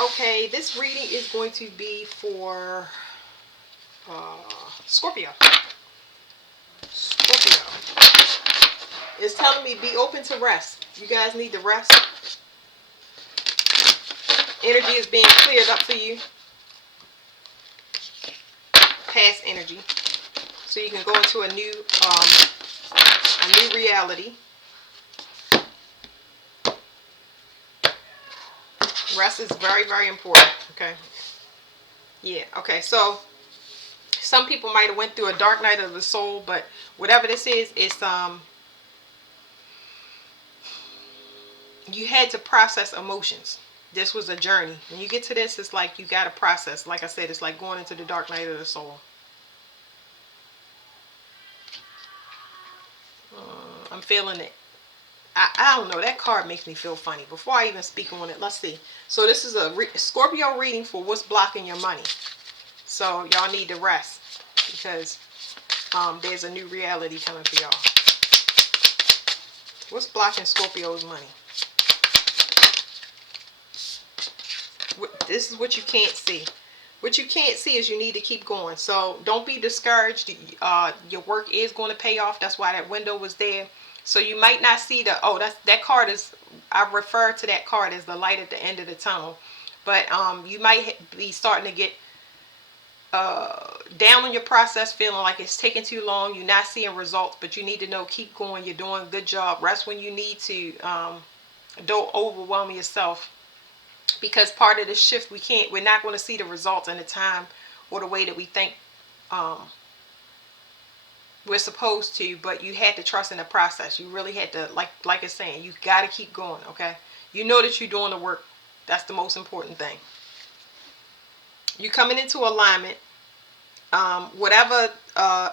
Okay, this reading is going to be for Scorpio. Scorpio. It's telling me be open to rest. You guys need to rest. Energy is being cleared up for you. Past energy. So you can go into a new reality. Rest is very, very important. Okay. Yeah. Okay. So some people might have went through a dark night of the soul, but whatever this is, it's you had to process emotions. This was a journey. When you get to this, it's like you got to process. Like I said, it's like going into the dark night of the soul. I'm feeling it. I don't know. That card makes me feel funny. Before I even speak on it, let's see. So this is a Scorpio reading for what's blocking your money. So y'all need to rest because there's a new reality coming for y'all. What's blocking Scorpio's money? This is what you can't see. What you can't see is you need to keep going. So don't be discouraged. Your work is going to pay off. That's why that window was there. So you might not see that card is, I refer to that card as the light at the end of the tunnel. But you might be starting to get down on your process, feeling like it's taking too long. You're not seeing results, but you need to know, keep going. You're doing a good job. Rest when you need to. Don't overwhelm yourself. Because part of this shift, we're not going to see the results in the time or the way that we think we're supposed to, but you had to trust in the process. You really had to, like it's saying, you got to keep going, okay? You know that you're doing the work. That's the most important thing. You're coming into alignment. Whatever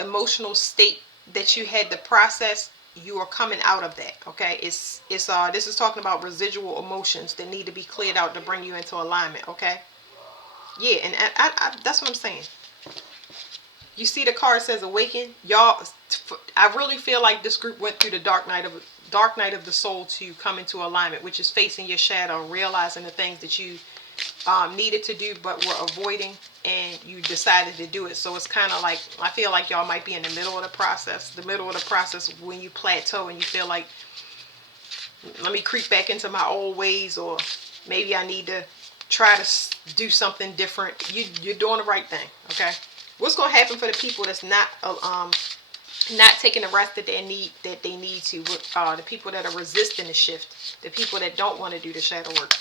emotional state that you had to process, you are coming out of that, okay? This is talking about residual emotions that need to be cleared out to bring you into alignment, okay? Yeah, and I that's what I'm saying. You see the card says awaken. Y'all, I really feel like this group went through the dark night of the soul to come into alignment, which is facing your shadow, realizing the things that you needed to do but were avoiding, and you decided to do it. So it's kind of like, I feel like y'all might be in the middle of the process. The middle of the process when you plateau and you feel like, let me creep back into my old ways, or maybe I need to try to do something different. You're doing the right thing, okay? What's going to happen for the people that's not taking the rest that they need to? The people that are resisting the shift, the people that don't want to do the shadow work.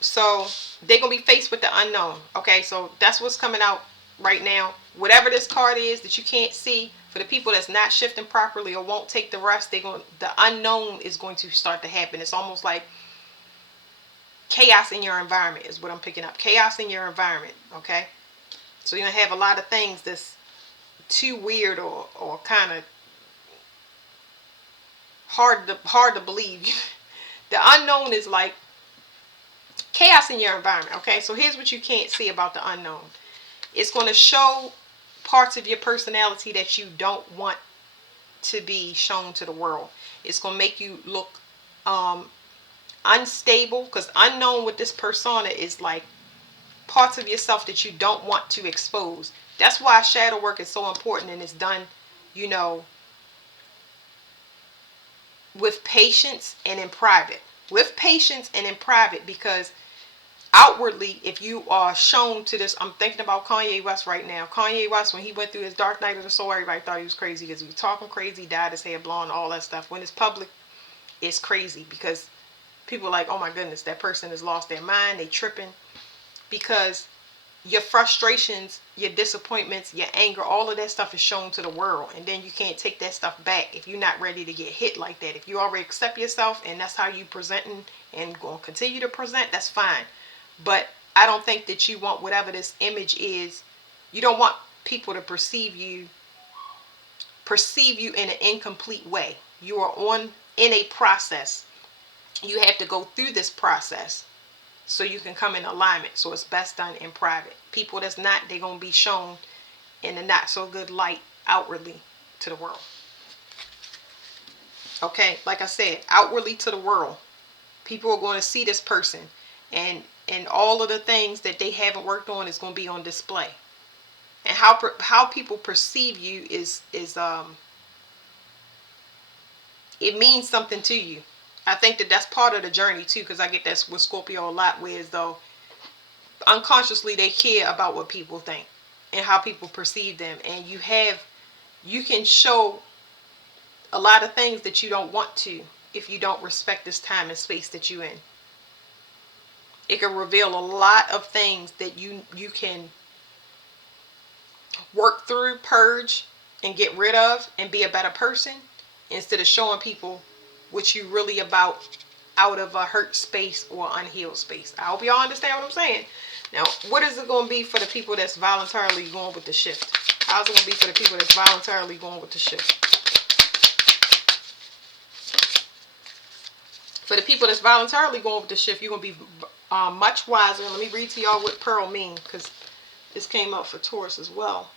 So they're gonna be faced with the unknown. Okay, so that's what's coming out right now. Whatever this card is that you can't see, for the people that's not shifting properly or won't take the rest, the unknown is going to start to happen. It's almost like chaos in your environment is what I'm picking up. Chaos in your environment. Okay, so you're gonna have a lot of things that's too weird or kind of hard to believe. The unknown is like chaos in your environment. Okay, so here's what you can't see about the unknown. It's going to show parts of your personality that you don't want to be shown to the world. It's going to make you look unstable, because unknown with this persona is like parts of yourself that you don't want to expose. That's why shadow work is so important, and it's done, you know, with patience and in private. With patience and in private, because outwardly, if you are shown to this, I'm thinking about Kanye West right now. Kanye West, when he went through his dark night of the soul, everybody thought he was crazy because he was talking crazy, dyed his hair blonde, all that stuff. When it's public, it's crazy because people are like, oh my goodness, that person has lost their mind, they tripping. Because your frustrations, your disappointments, your anger, all of that stuff is shown to the world, and then you can't take that stuff back if you're not ready to get hit like that. If you already accept yourself and that's how you presenting and going to continue to present, that's fine. But I don't think that you want whatever this image is. You don't want people to perceive you in an incomplete way. You are in a process. You have to go through this process so you can come in alignment. So it's best done in private. People that's not, they're going to be shown in a not so good light outwardly to the world. Okay, like I said, outwardly to the world. People are going to see this person, and all of the things that they haven't worked on is going to be on display. And how people perceive you is it means something to you. I think that that's part of the journey too, because I get that with Scorpio a lot, where as though unconsciously they care about what people think and how people perceive them, and you can show a lot of things that you don't want to if you don't respect this time and space that you're in. It can reveal a lot of things that you can work through, purge, and get rid of, and be a better person, instead of showing people what you really about out of a hurt space or unhealed space. I hope y'all understand what I'm saying. Now, what is it going to be for the people that's voluntarily going with the shift? How's it going to be for the people that's voluntarily going with the shift? For the people that's voluntarily going with the shift, you're going to be much wiser. Let me read to y'all what Pearl means, because this came up for Taurus as well.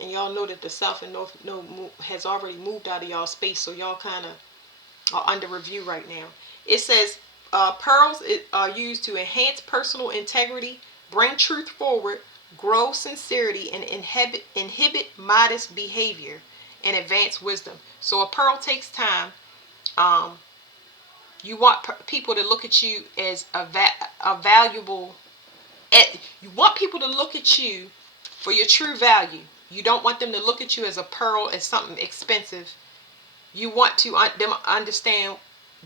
And y'all know that the South and North Node has already moved out of y'all space, so y'all kind of are under review right now. It says pearls are used to enhance personal integrity, bring truth forward, grow sincerity, and inhibit modest behavior, and advance wisdom. So a pearl takes time. You want people to look at you as a valuable. You want people to look at you for your true value. You don't want them to look at you as a pearl, as something expensive. You want them understand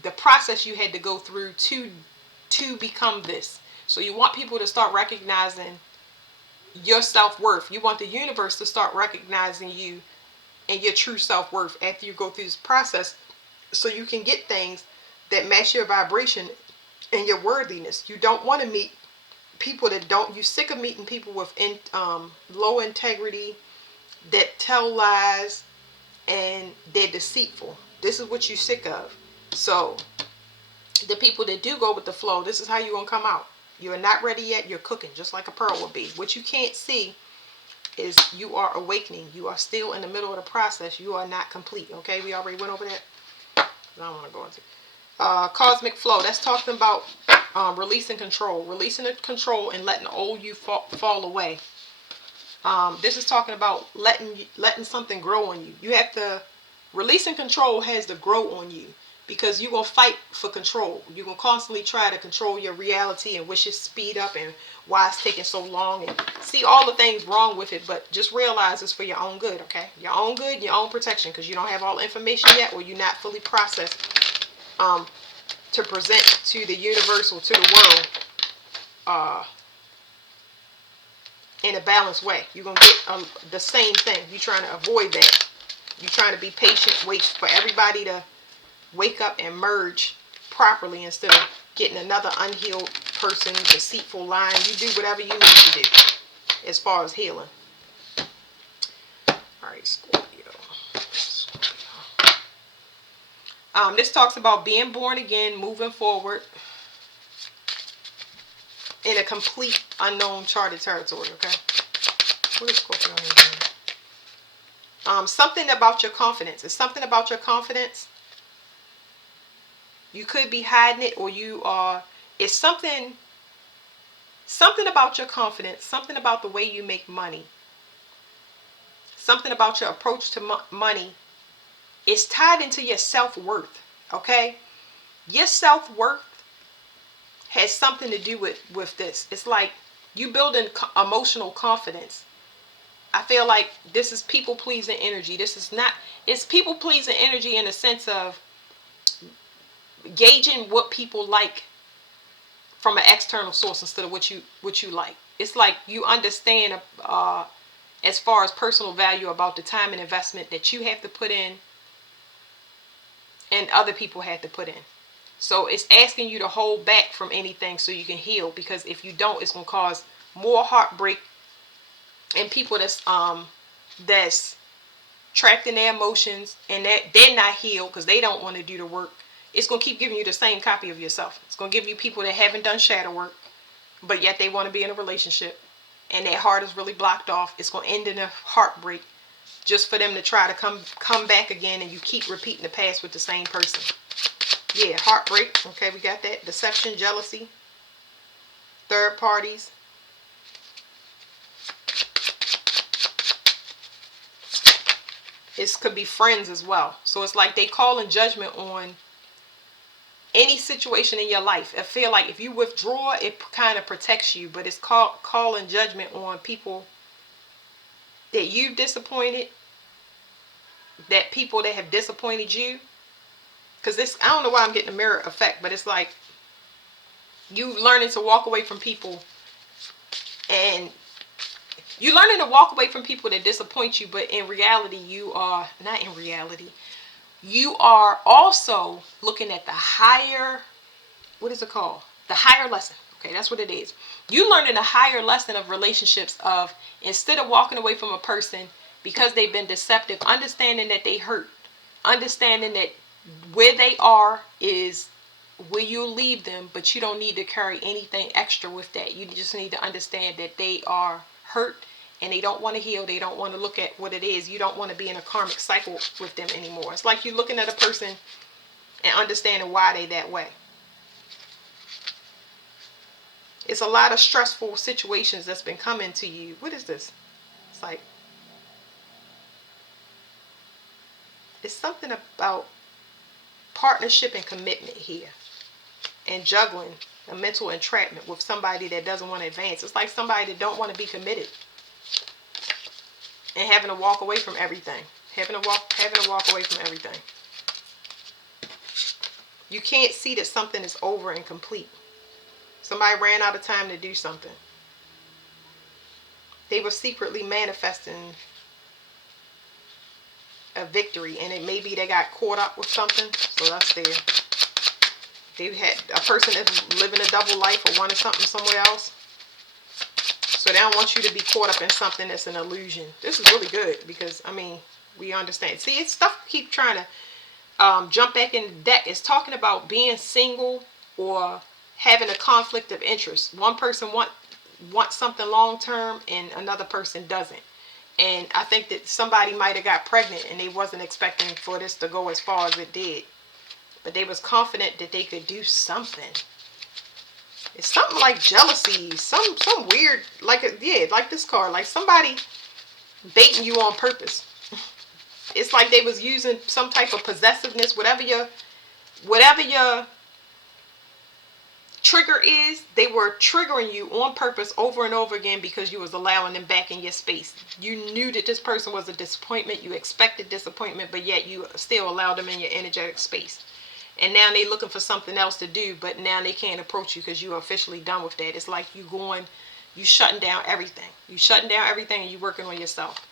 the process you had to go through to become this. So you want people to start recognizing your self-worth. You want the universe to start recognizing you and your true self-worth after you go through this process, so you can get things that match your vibration and your worthiness. You don't want to meet people that don't. You're sick of meeting people with low integrity, that tell lies, and they're deceitful. This is what you're sick of. So the people that do go with the flow, this is how you're going to come out. You're not ready yet. You're cooking just like a pearl would be. What you can't see is you are awakening. You are still in the middle of the process. You are not complete. Okay, we already went over that. I don't want to go into cosmic flow. That's talking about releasing control. Releasing the control and letting the old you fall away. This is talking about letting something grow on you. You have to, releasing control has to grow on you, because you're going to fight for control. You're going to constantly try to control your reality and wish it speed up, and why it's taking so long, and see all the things wrong with it. But just realize it's for your own good, okay? Your own good, your own protection, because you don't have all the information yet, or you're not fully processed to present to the universe or to the world in a balanced way. You're going to get the same thing. You're trying to avoid that. You're trying to be patient, wait for everybody to wake up and merge properly, instead of getting another unhealed person, deceitful line. You do whatever you need to do as far as healing. Alright, Scorpio. This talks about being born again, moving forward in a complete unknown charted territory, okay? What is Scorpio mean? Something about your confidence. It's something about your confidence. You could be hiding it, or you are. It's something about your confidence, something about the way you make money, something about your approach to money. It's tied into your self-worth, okay? Your self-worth has something to do with this. It's like you building emotional confidence. I feel like this is people-pleasing energy. This is not, it's people-pleasing energy in the sense of gauging what people like from an external source instead of what you like. It's like you understand as far as personal value about the time and investment that you have to put in and other people have to put in. So it's asking you to hold back from anything so you can heal, because if you don't, it's going to cause more heartbreak, and people that's trapped in their emotions and that they're not healed because they don't want to do the work. It's going to keep giving you the same copy of yourself. It's going to give you people that haven't done shadow work, but yet they want to be in a relationship and their heart is really blocked off. It's going to end in a heartbreak. just for them to try to come back again, and you keep repeating the past with the same person. Yeah, heartbreak. Okay, we got that. Deception, jealousy, third parties. It could be friends as well. So it's like they call in judgment on any situation in your life. I feel like if you withdraw, it kind of protects you, but it's calling judgment on people that you've disappointed, that people that have disappointed you. Because this, I don't know why I'm getting a mirror effect, but it's like you learning to walk away from people, and you learning to walk away from people that disappoint you, but in reality, you are not in reality. You are also looking at the higher, what is it called? The higher lesson. Okay, that's what it is. You learning a higher lesson of relationships, of instead of walking away from a person because they've been deceptive, understanding that they hurt, understanding that where they are is where you leave them, but you don't need to carry anything extra with that. You just need to understand that they are hurt and they don't want to heal. They don't want to look at what it is. You don't want to be in a karmic cycle with them anymore. It's like you looking at a person and understanding why they that way. It's a lot of stressful situations that's been coming to you. What is this? It's like, it's something about partnership and commitment here, and juggling a mental entrapment with somebody that doesn't want to advance. It's like somebody that don't want to be committed, and having to walk away from everything. Having to walk away from everything. You can't see that something is over and complete. Somebody ran out of time to do something. They were secretly manifesting a victory, and it maybe they got caught up with something. So that's there. They had a person that's living a double life or wanted something somewhere else. So they don't want you to be caught up in something that's an illusion. This is really good because, I mean, we understand. See, it's stuff keep trying to jump back in the deck. It's talking about being single or having a conflict of interest. One person wants something long term and another person doesn't. And I think that somebody might have got pregnant and they wasn't expecting for this to go as far as it did. But they was confident that they could do something. It's something like jealousy, some weird, like like this card, like somebody baiting you on purpose. It's like they was using some type of possessiveness, whatever your trigger is, they were triggering you on purpose over and over again because you was allowing them back in your space. You knew that this person was a disappointment, you expected disappointment, but yet you still allowed them in your energetic space. And now they looking for something else to do, but now they can't approach you because you're officially done with that. It's like you shutting down everything. You shutting down everything and you working on yourself.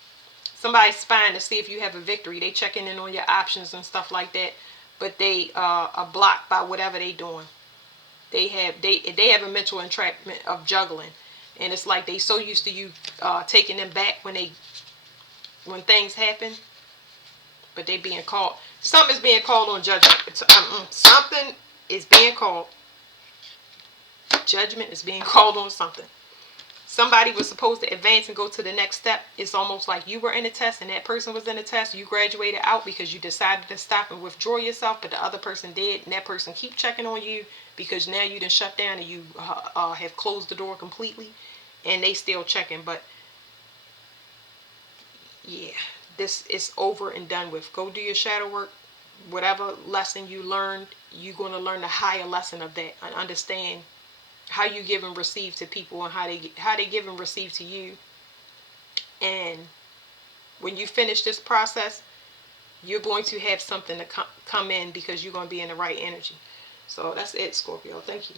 Somebody's spying to see if you have a victory. They checking in on your options and stuff like that, but they are blocked by whatever they doing. They have a mental entrapment of juggling, and it's like they so used to you taking them back when things happen, but they being called. Something is being called on judgment. Something is being called. Judgment is being called on something. Somebody was supposed to advance and go to the next step. It's almost like you were in a test and that person was in a test. You graduated out because you decided to stop and withdraw yourself, but the other person did, and that person keep checking on you because now you done shut down and you have closed the door completely, and they still checking. But yeah, this is over and done with. Go do your shadow work. Whatever lesson you learned, you're going to learn the higher lesson of that and understand how you give and receive to people and how they give and receive to you. And when you finish this process, you're going to have something to come in because you're going to be in the right energy. So that's it, Scorpio. Thank you.